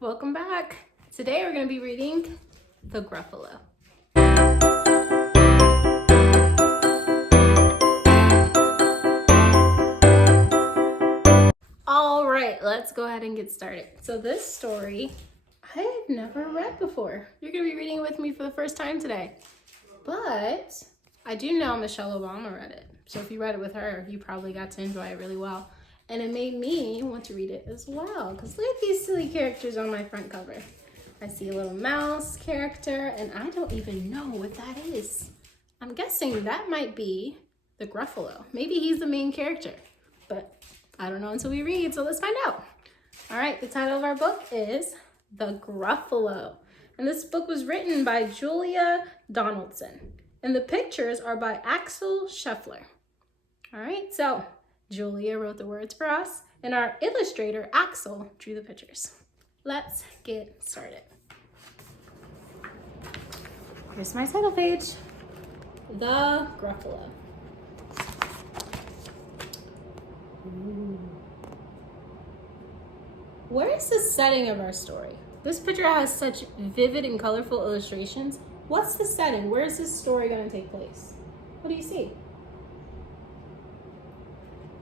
Welcome back. Today we're going to be reading The Gruffalo. All right, let's go ahead and get started. So this story I've never read before. You're going to be reading it with me for the first time today. But I do know Michelle Obama read it. So if you read it with her, you probably got to enjoy it really well. And it made me want to read it as well. Because look at these silly characters on my front cover. I see a little mouse character, and I don't even know what that is. I'm guessing that might be the Gruffalo. Maybe he's the main character. But I don't know until we read, so let's find out. All right, the title of our book is The Gruffalo. And this book was written by Julia Donaldson. And the pictures are by Axel Scheffler. All right, so Julia wrote the words for us, and our illustrator, Axel, drew the pictures. Let's get started. Here's my title page, The Gruffalo. Ooh. Where is the setting of our story? This picture has such vivid and colorful illustrations. What's the setting? Where is this story going to take place? What do you see?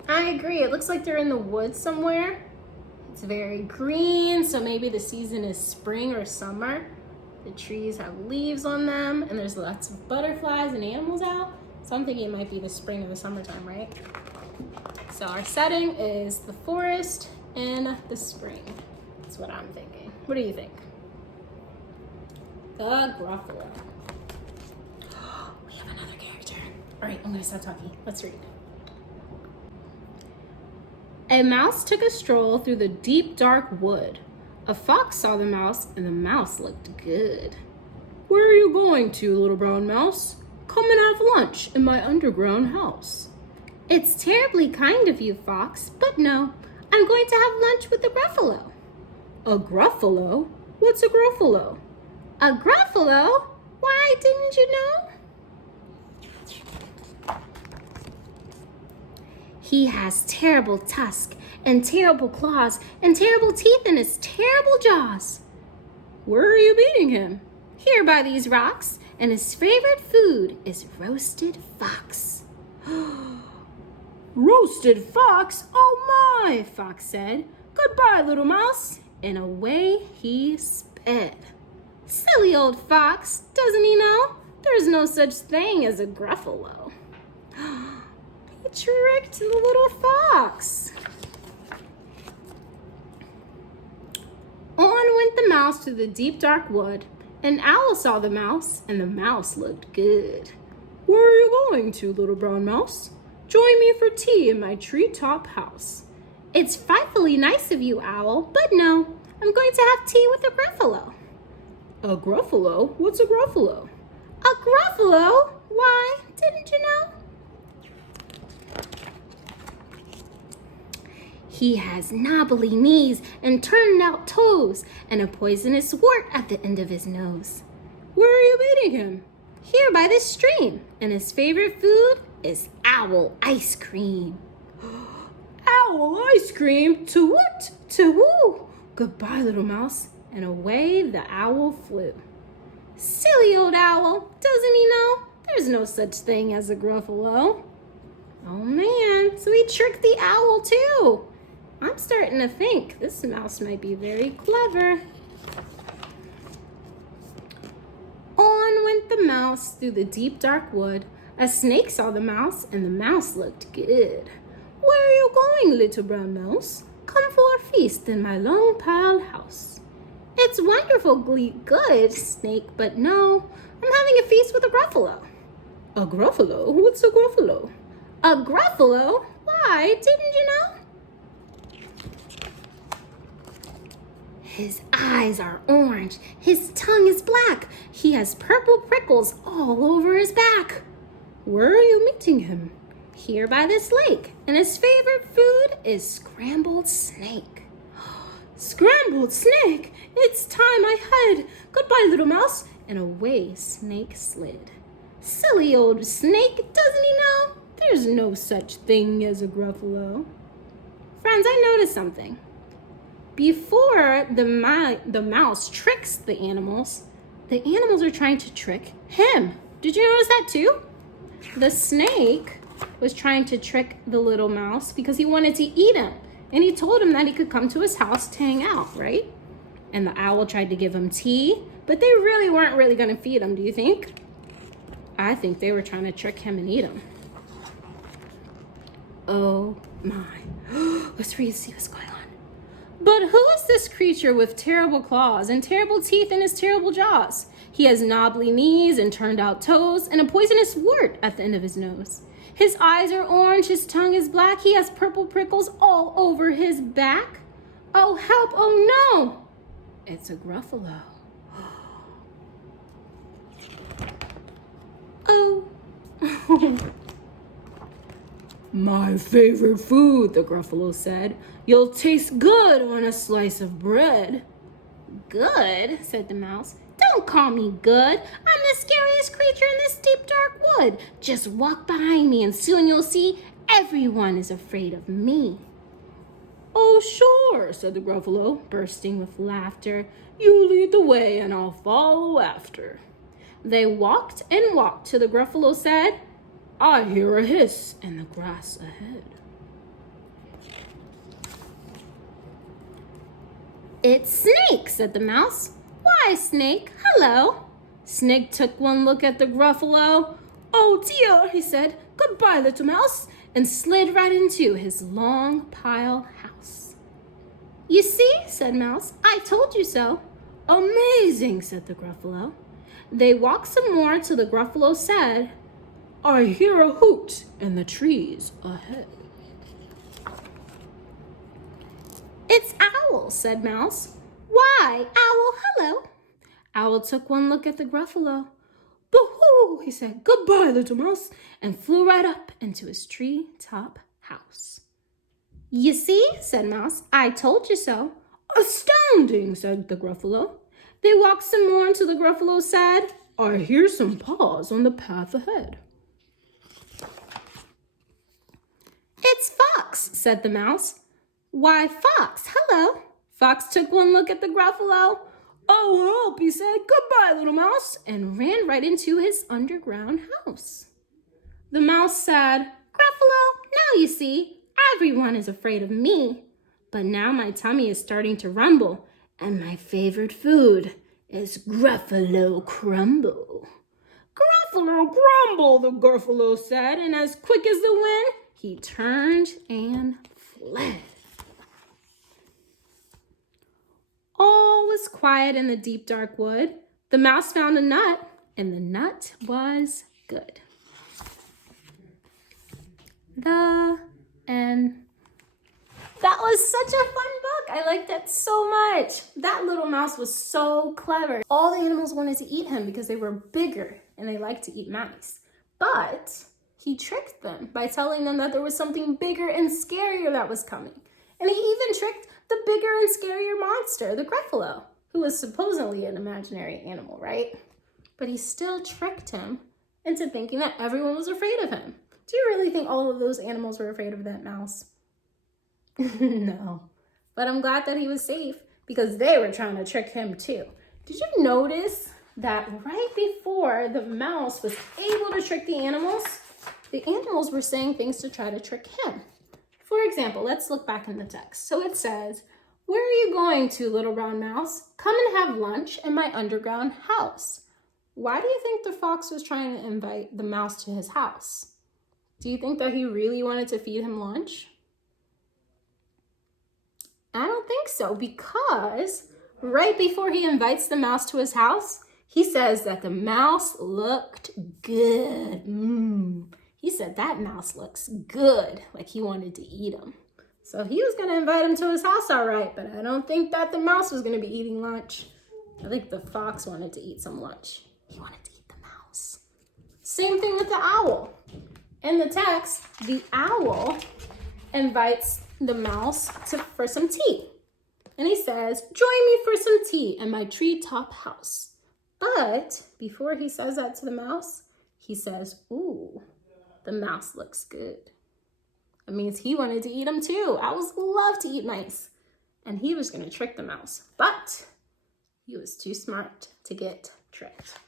I agree. It looks like they're in the woods somewhere. It's very green, so maybe the season is spring or summer. The trees have leaves on them, and there's lots of butterflies and animals out. So I'm thinking it might be the spring or the summertime, right? So our setting is the forest in the spring. That's what I'm thinking. What do you think? The Gruffalo. We have another character. All right, I'm gonna stop talking. Let's read. A mouse took a stroll through the deep, dark wood. A fox saw the mouse, and the mouse looked good. "Where are you going to, little brown mouse? Come and have lunch in my underground house." "It's terribly kind of you, fox, but no, I'm going to have lunch with the Gruffalo." "A Gruffalo? What's a Gruffalo?" "A Gruffalo? Why, didn't you know? He has terrible tusks and terrible claws and terrible teeth in his terrible jaws." "Where are you meeting him?" "Here by these rocks, and his favorite food is roasted fox." "Roasted fox? Oh my!" Fox said. "Goodbye, little mouse." And away he sped. Silly old fox, doesn't he know? There's no such thing as a Gruffalo. He tricked the little fox. On went the mouse through the deep dark wood. An owl saw the mouse, and the mouse looked good. "Where are you going to, little brown mouse? Join me for tea in my treetop house." "It's frightfully nice of you, owl, but no, I'm going to have tea with a Gruffalo." "A Gruffalo? What's a Gruffalo?" "A Gruffalo? Why, didn't you know? He has knobbly knees and turned out toes and a poisonous wart at the end of his nose." "Where are you meeting him?" "Here by this stream, and his favorite food is owl ice cream." "Owl ice cream? To what? To woo? Goodbye, little mouse." And away the owl flew. Silly old owl, doesn't he know? There's no such thing as a Gruffalo. Oh man, so he tricked the owl too. I'm starting to think this mouse might be very clever. On went the mouse through the deep dark wood. A snake saw the mouse, and the mouse looked good. "Where are you going, little brown mouse? Come for a feast in my long pile house." "It's wonderfully good, snake, but no, I'm having a feast with a Gruffalo." "A Gruffalo? What's a Gruffalo?" "A Gruffalo? Why, didn't you know? His eyes are orange, his tongue is black, he has purple prickles all over his back." "Where are you meeting him?" "Here by this lake, and his favorite food is scrambled snake." "Scrambled snake? It's time I had. Goodbye, little mouse." And away Snake slid. Silly old snake, doesn't he know? There's no such thing as a Gruffalo. Friends, I noticed something. Before the mouse tricks the animals are trying to trick him. Did you notice that too? The snake was trying to trick the little mouse because he wanted to eat him. And he told him that he could come to his house to hang out, right? And the owl tried to give him tea, but they really weren't going to feed him, do you think? I think they were trying to trick him and eat him. Oh my. Let's read and see what's going on. But who is this creature with terrible claws and terrible teeth in his terrible jaws? He has knobbly knees and turned out toes and a poisonous wart at the end of his nose. His eyes are orange, his tongue is black, he has purple prickles all over his back. Oh, help, oh no! It's a Gruffalo. Oh. My favorite food, the Gruffalo said. You'll taste good on a slice of bread. Good, said the mouse. Don't call me good. I'm the scariest creature in this deep dark wood. Just walk behind me and soon you'll see everyone is afraid of me. Oh, sure, said the Gruffalo, bursting with laughter. You lead the way and I'll follow after. They walked and walked till the Gruffalo said, I hear a hiss in the grass ahead. It's Snake, said the mouse. Why, Snake, hello. Snake took one look at the Gruffalo. Oh dear, he said, goodbye, little mouse, and slid right into his long pile house. You see, said Mouse, I told you so. Amazing, said the Gruffalo. They walked some more till the Gruffalo said, I hear a hoot in the trees ahead. It's Owl, said Mouse. Why, Owl, hello. Owl took one look at the Gruffalo. Boo-hoo, he said, goodbye, little mouse, and flew right up into his tree-top house. You see, said Mouse, I told you so. Astounding, said the Gruffalo. They walked some more until the Gruffalo said, I hear some paws on the path ahead. It's Fox, said the Mouse. Why, Fox, hello. Fox took one look at the Gruffalo. Oh, help, he said, goodbye, little mouse, and ran right into his underground house. The mouse said, Gruffalo, now you see, everyone is afraid of me. But now my tummy is starting to rumble, and my favorite food is Gruffalo crumble. Gruffalo crumble, the Gruffalo said, and as quick as the wind, he turned and fled. All was quiet in the deep dark wood. The mouse found a nut, and the nut was good. The end. That was such a fun book. I liked that so much. That little mouse was so clever. All the animals wanted to eat him because they were bigger and they liked to eat mice. But he tricked them by telling them that there was something bigger and scarier that was coming. And he even tricked the bigger and scarier monster, the Gruffalo, who was supposedly an imaginary animal, right? But he still tricked him into thinking that everyone was afraid of him. Do you really think all of those animals were afraid of that mouse? No. But I'm glad that he was safe because they were trying to trick him too. Did you notice that right before the mouse was able to trick the animals were saying things to try to trick him? For example, let's look back in the text. So it says, where are you going to, little brown mouse? Come and have lunch in my underground house. Why do you think the fox was trying to invite the mouse to his house? Do you think that he really wanted to feed him lunch? I don't think so, because right before he invites the mouse to his house, he says that the mouse looked good. He said that mouse looks good, like he wanted to eat him. So he was going to invite him to his house, all right, but I don't think that the mouse was going to be eating lunch. I think the fox wanted to eat some lunch. He wanted to eat the mouse. Same thing with the owl. In the text, the owl invites the mouse for some tea. And he says, join me for some tea in my treetop house. But before he says that to the mouse, he says, ooh, the mouse looks good. That means he wanted to eat him too. Owls love to eat mice. and he was going to trick the mouse, but he was too smart to get tricked.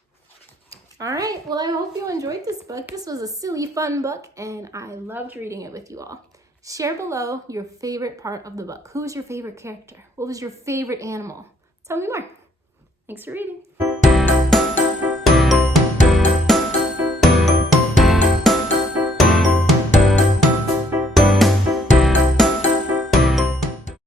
All right, well, I hope you enjoyed this book. This was a silly, fun book, and I loved reading it with you all. Share below your favorite part of the book. Who was your favorite character? What was your favorite animal? Tell me more. Thanks for reading.